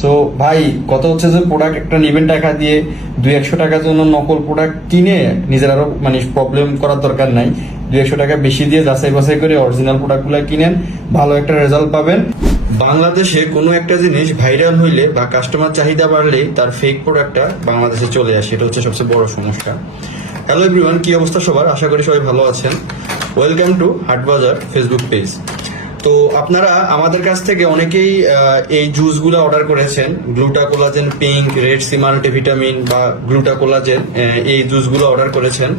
So ভাই, কত হচ্ছে যে প্রোডাক্ট একটা নেবেন টাকা দিয়ে, দুই একশো টাকার জন্য নকল প্রোডাক্ট কিনে নিজের আরও মানে প্রবলেম করার দরকার নাই। দুই একশো টাকা বেশি দিয়ে যাচাই বাছাই করে অরিজিনাল প্রোডাক্টগুলো কিনেন, ভালো একটা রেজাল্ট পাবেন। বাংলাদেশে কোনো একটা জিনিস ভাইরাল হইলে বা কাস্টমার চাহিদা বাড়লেই তার ফেক প্রোডাক্টটা বাংলাদেশে চলে আসে। এটা হচ্ছে সবচেয়ে বড় সমস্যা। হ্যালো এভরিওয়ান কি অবস্থা সবার? আশা করি সবাই ভালো আছেন। Welcome to Hatbazar Facebook page তো আপনারা আমাদের কাছ থেকে অনেকেই এই জুসগুলো অর্ডার করেছেন। Gluta collagen pink red C multivitamin বা গ্লুটা কোলাজেন এই জুসগুলো অর্ডার করেছেন।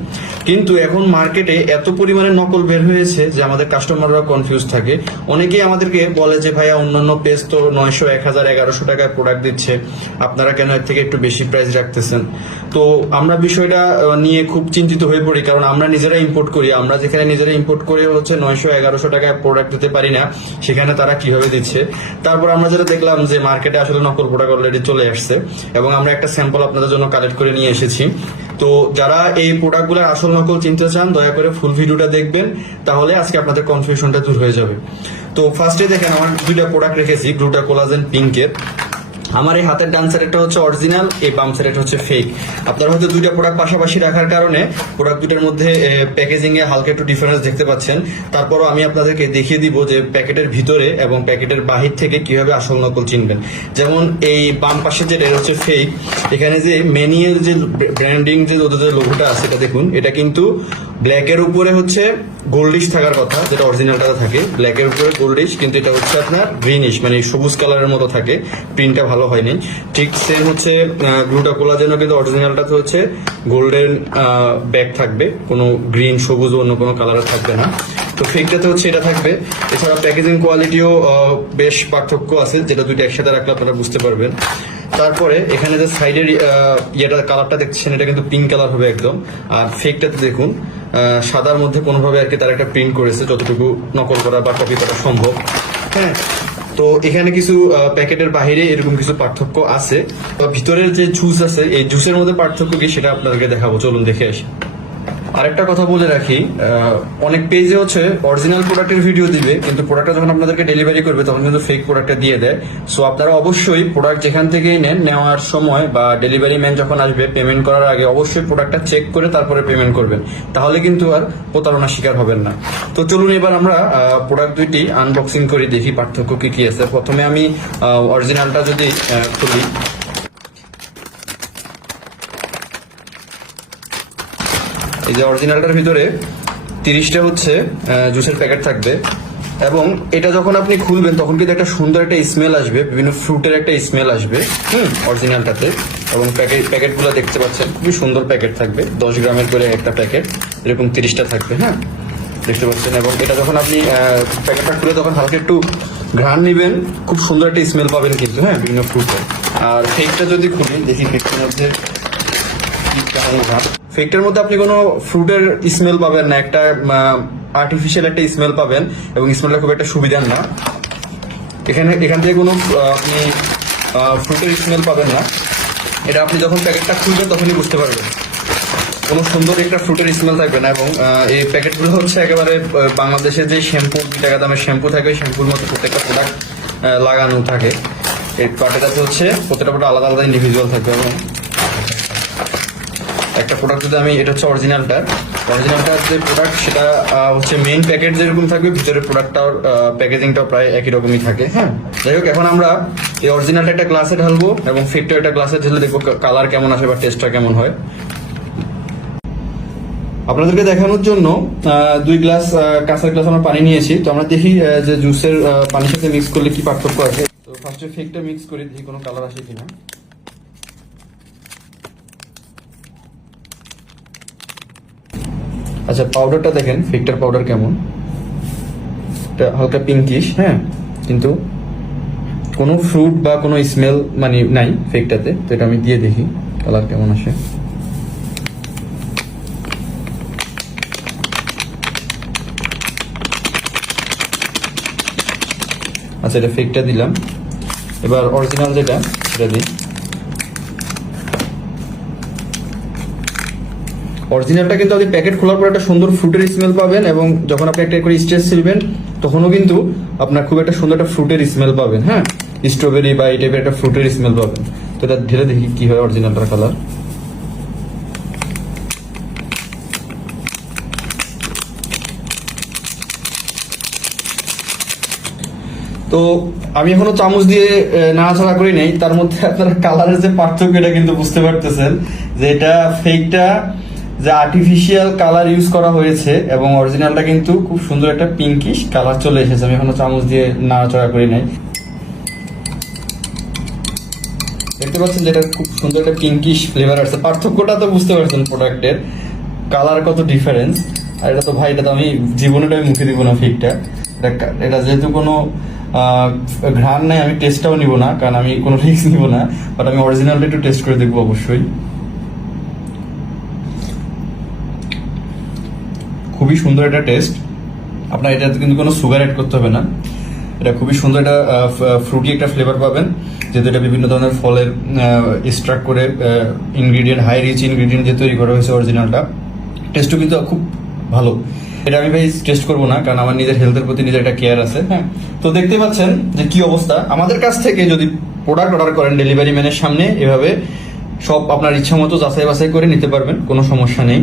কিন্তু এখন মার্কেটে এত পরিমাণে নকল বের হয়েছে যে আমাদের কাস্টমাররা কনফিউজ থাকে। অনেকেই আমাদেরকে বলে যে, ভাইয়া, অন্যান্য পেজ তো নয়শো, এক হাজার, এগারোশো টাকায় প্রোডাক্ট দিচ্ছে। আপনারা কেন এর থেকে একটু বেশি প্রাইস রাখতেছেন? তো আমরা বিষয়টা নিয়ে খুব চিন্তিত হয়ে পড়ি। কারণ আমরা নিজেরা ইম্পোর্ট করি। আমরা যেখানে নিজেরা ইম্পোর্ট করে হচ্ছে নয়শো, এগারোশো টাকায় প্রোডাক্ট দিতে পারি না, সেখানে তারা কীভাবে দিচ্ছে? তারপর আমরা যেটা দেখলাম যে মার্কেটে আসলে নকল প্রোডাক্ট অলরেডি চলে আসছে এবং আমরা একটা স্যাম্পল আপনাদের জন্য কালেক্ট করে নিয়ে এসেছি। তো যারা এই প্রোডাক্টগুলো আসল নকল চিনতে চান, দয়া করে ফুল ভিডিওটা দেখবেন, তাহলে আজকে আপনাদের কনফিউশনটা দূর হয়ে যাবে। তো ফার্স্টে দেখেন, আমার দুইটা প্রোডাক্ট রেখেছি গ্লুটা কোলাজেন পিঙ্কের আমার এই হাতের ডান সাইডটা হচ্ছে অরিজিনাল এই বাম সাইডটা হচ্ছে ফেক আপনারা হয়তো দুইটা প্রোডাক্ট পাশাপাশি রাখার কারণে প্রোডাক্ট দুটার মধ্যে প্যাকেজিং এ হালকা একটু ডিফারেন্স দেখতে পাচ্ছেন। তারপরও আমি আপনাদেরকে দেখিয়ে দিব যে প্যাকেটের ভিতরে এবং প্যাকেটের বাহির থেকে কীভাবে আসল নকল চিনবেন। যেমন এই বাম পাশে যে এটা হচ্ছে ফেক এখানে যে মেনিয়ের যে ব্র্যান্ডিং যে ওদের লোগোটা আছে, এটা দেখুন। এটা কিন্তু ব্ল্যাকের উপরে হচ্ছে গোল্ডিশ থাকার কথা, যেটা অরিজিনালটা থাকে ব্ল্যাকের উপরে গোল্ডিশ কিন্তু এটা হচ্ছে আপনার গ্রিনিশ মানে সবুজ কালারের মতো থাকে প্রিন্টটা ভালো হয়নি। ঠিক সেম হচ্ছে গ্লুটা কোলাজেনও কিন্তু অরিজিনালটাতে হচ্ছে গোল্ডেন ব্যাগ থাকবে, কোনো গ্রিন সবুজ অন্য কোনো কালারের থাকবে না। তো ফেকটাতে হচ্ছে এটা থাকবে। এছাড়া প্যাকেজিং কোয়ালিটিও বেশ পার্থক্য আছে, যেটা দুইটা একসাথে রাখলে আপনারা বুঝতে পারবেন। তারপরে এখানে যে সাইডের ইয়েটা কালারটা দেখছেন, এটা কিন্তু পিঙ্ক কালার হবে একদম। আর ফেকটাতে দেখুন সাদার মধ্যে কোনোভাবে আর কি তার একটা প্রিন্ট করেছে, যতটুকু নকল করা বা কপি করা সম্ভব। হ্যাঁ তো এখানে কিছু প্যাকেটের বাইরে এরকম কিছু পার্থক্য আছে। ভিতরের যে জুস আছে, এই জুসের মধ্যে পার্থক্য কি সেটা আপনাদেরকে দেখাবো। চলুন দেখে আসি। আরেকটা কথা বলে রাখি অনেক পেজে হচ্ছে অরিজিনাল প্রোডাক্টের ভিডিও দিবে, কিন্তু প্রোডাক্টটা যখন আপনাদেরকে ডেলিভারি করবে, তখন কিন্তু ফেক প্রোডাক্টটা দিয়ে দেয়। সো আপনারা অবশ্যই প্রোডাক্ট যেখান থেকেই নেন, নেওয়ার সময় বা ডেলিভারি ম্যান যখন আসবে পেমেন্ট করার আগে অবশ্যই প্রোডাক্টটা চেক করে তারপরে পেমেন্ট করবেন। তাহলে কিন্তু আর প্রতারণার শিকার হবেন না। তো চলুন এবার আমরা প্রোডাক্ট দুইটি আনবক্সিং করে দেখি পার্থক্য কি কি আছে। প্রথমে আমি অরিজিনালটা যদি খুলি। এই যে অরিজিনালটার ভিতরে তিরিশটা হচ্ছে জুসের প্যাকেট থাকবে। এবং এটা যখন আপনি খুলবেন, তখন কিন্তু একটা সুন্দর একটা স্মেল আসবে, বিভিন্ন ফ্রুটের একটা স্মেল আসবে, হুম অরিজিনালটাতে এবং প্যাকেট প্যাকেটগুলো দেখতে পাচ্ছেন, খুবই সুন্দর প্যাকেট থাকবে, দশ গ্রামের করে একটা প্যাকেট, এরকম তিরিশটা থাকবে হ্যাঁ? দেখতে পাচ্ছেন, এবং এটা যখন আপনি প্যাকেটটা খুলে তখন হালকা একটু ঘ্রাণ নেবেন, খুব সুন্দর একটা স্মেল পাবেন কিন্তু হ্যাঁ বিভিন্ন ফ্রুটের আর ফেকটা যদি খুলি, দেখি ফেকটার মধ্যে ফেকটার মধ্যে আপনি কোনো ফ্রুটের স্মেল পাবেন না, একটা আর্টিফিশিয়াল একটা স্মেল পাবেন এবং স্মেলটা খুব একটা সুবিধার না। এখানে, এখান থেকে কোনো আপনি ফ্রুটের স্মেল পাবেন না। এটা আপনি যখন প্যাকেটটা খুলবেন তখনই বুঝতে পারবেন। কোনো সুন্দর একটা ফ্রুটের স্মেল থাকবে না এবং এই প্যাকেটগুলো হচ্ছে একেবারে বাংলাদেশের যে শ্যাম্পু টাকা দামের শ্যাম্পু থাকে শ্যাম্পুর মতো প্রত্যেকটা প্রোডাক্ট লাগানো থাকে। এই প্যাকেটাতে হচ্ছে, প্রত্যেকটা প্রোডাক্ট আলাদা আলাদা ইন্ডিভিজুয়াল থাকবে এবং একটা প্রোডাক্ট যদি আমি, এটা হচ্ছে অরিজিনালটা অরিজিনালটা যে প্রোডাক্ট সেটা হচ্ছে মেইন প্যাকেট যেরকম থাকবে ভিতরে প্রোডাক্টটাও প্যাকেজিংটাও প্রায় একই রকমই থাকে হ্যাঁ? যাই হোক, এখন আমরা এই অরিজিনালটা একটা গ্লাসে ঢালবো এবং ফিটটা একটা গ্লাসে ঢেলে দেখব কালার কেমন আসে বা টেস্টটা কেমন হয়। আপনাদেরকে দেখানোর জন্য দুই গ্লাস কাঁচের গ্লাস আমরা পানি নিয়েছি। তো আমরা দেখি যে জুসের পানির সাথে মিক্স করলে কি পার্থক্য আছে। তো ফার্স্টে ফেকটা মিক্স করি, দেখি কোনো কালার আসে কিনা। আচ্ছা পাউডারটা দেখেন ফেকটার পাউডার কেমন? এটা হালকা পিঙ্কিশ হ্যাঁ? কিন্তু কোনো ফ্রুট বা কোনো স্মেল মানে নাই ফেকটাতে তো এটা আমি দিয়ে দেখি কালার কেমন আসে। আচ্ছা এটা ফেকটা দিলাম। এবার অরিজিনাল যেটা, সেটা দিই। অরিজিনালটা কিন্তু আপনি প্যাকেট খোলার পর একটা সুন্দর ফ্রুটের স্মেল পাবেন এবং যখন আপনি একটা করে স্ট্রেস ছিলবেন তখনও কিন্তু আপনার খুব একটা সুন্দর একটা ফ্রুটের স্মেল পাবেন হ্যাঁ? স্ট্রবেরি বা এই টাইপের একটা ফ্রুটের স্মেল পাবেন। তো এটা ঢেলে দেখি কি হয় অরিজিনালটার কালার তো আমি এখনও চামচ দিয়ে নাড়াচাড়া করি নাই। তার মধ্যে আপনারা কালারের যে পার্থক্য এটা কিন্তু বুঝতে পারতেছেন, যে এটা ফেকটা যে আর্টিফিশিয়াল কালার ইউজ করা হয়েছে এবং অরিজিনালটা কিন্তু খুব সুন্দর একটা পিঙ্কিশ কালার চলে এসেছে। আমি এখনও চামচ দিয়ে নাড়াচড়া করি নাই। দেখতে পাচ্ছেন যেটা খুব সুন্দর একটা পিঙ্কিশ ফ্লেভার আছে পার্থক্যটা তো বুঝতে পারছেন প্রোডাক্টের কালার কত ডিফারেন্স আর এটা তো ভাই, এটা তো আমি জীবনেটা আমি মুখে দিব না ফিকটা এটা এটা যেহেতু কোনো ঘ্রাণ নাই, আমি টেস্টটাও নিব না, কারণ আমি কোনো রিস্ক নিব না। বাট আমি অরিজিনালটা একটু টেস্ট করে দেখব অবশ্যই। খুবই সুন্দর একটা টেস্ট আপনার এটাতে কিন্তু কোনো সুগার অ্যাড করতে হবে না। এটা খুবই সুন্দর একটা ফ্রুটি একটা ফ্লেভার পাবেন। যেহেতু এটা বিভিন্ন ধরনের ফলের এক্সট্রাক্ট করে ইনগ্রিডিয়েন্ট হাই রিচ ইনগ্রিডিয়েন্ট যে তৈরি করা হয়েছে অরিজিনালটা টেস্টও কিন্তু খুব ভালো। এটা আমি ভাই টেস্ট করব না, কারণ আমার নিজের হেলথের প্রতি নিজের একটা কেয়ার আছে। হ্যাঁ তো দেখতে পাচ্ছেন যে কি অবস্থা। আমাদের কাছ থেকে যদি প্রোডাক্ট অর্ডার করেন ডেলিভারি ম্যানের সামনে, এভাবে সব আপনার ইচ্ছা মতো যাচাই বাছাই করে নিতে পারবেন, কোনো সমস্যা নেই।